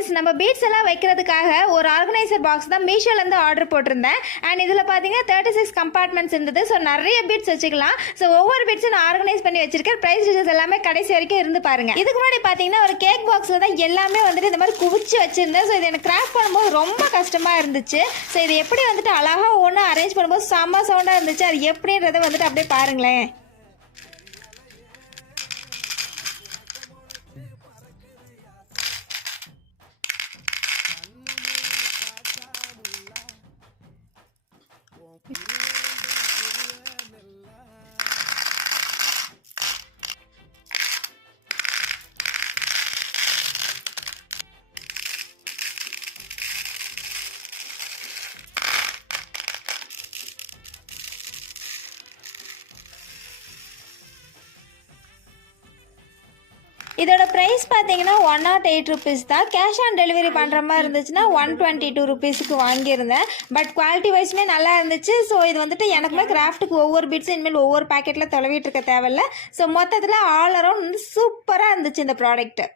Friends, நம்ம beads எல்லாம் வைக்கிறதுக்காக ஒரு ஆர்கனைசர் பாக்ஸ் தான் மீஷோலேருந்து ஆர்டர் போட்டிருந்தேன். அண்ட் இதில் பார்த்தீங்கன்னா 36 கம்பார்ட்மெண்ட்ஸ் இருந்தது. ஸோ நிறைய பீட்ஸ் வச்சுக்கலாம். ஸோ ஒவ்வொரு பீட்ஸும் நான் ஆர்கனைஸ் பண்ணி வச்சிருக்கேன். ப்ரைஸ் டீட்டெயில்ஸ் எல்லாமே கடைசி வரைக்கும் இருந்து பாருங்க. இதுக்கு முன்னாடி பார்த்தீங்கன்னா ஒரு கேக் பாக்ஸில் தான் எல்லாமே வந்துட்டு இந்த மாதிரி குவிச்சு வச்சிருந்தேன். ஸோ இது எனக்கு கிராஃப்ட் பண்ணும்போது ரொம்ப கஷ்டமாக இருந்துச்சு. ஸோ இது எப்படி வந்துட்டு அழகாக ஒன்று அரேஞ்ச் பண்ணும்போது செம்ம சவுண்டாக இருந்துச்சு. அது எப்படின்றத வந்துட்டு அப்படியே பாருங்களேன். இதோட ப்ரைஸ் பார்த்தீங்கன்னா 108 ருபீஸ் தான். கேஷ் ஆன் டெலிவரி பண்ணுற மாதிரி இருந்துச்சுன்னா 122 ருபீஸுக்கு வாங்கியிருந்தேன். பட் குவாலிட்டி வைஸுமே நல்லா இருந்துச்சு. ஸோ இது வந்துட்டு எனக்குமே கிராஃப்ட்டுக்கு ஒவ்வொரு பீட்ஸும் இனிமேல் ஒவ்வொரு பேக்கெட்டில் தொலைவிட்டு இருக்க தேவையில்லை. ஸோ மொத்தத்தில் ஆல் அரவுண்ட் சூப்பராக இருந்துச்சு இந்த ப்ராடக்ட்டு.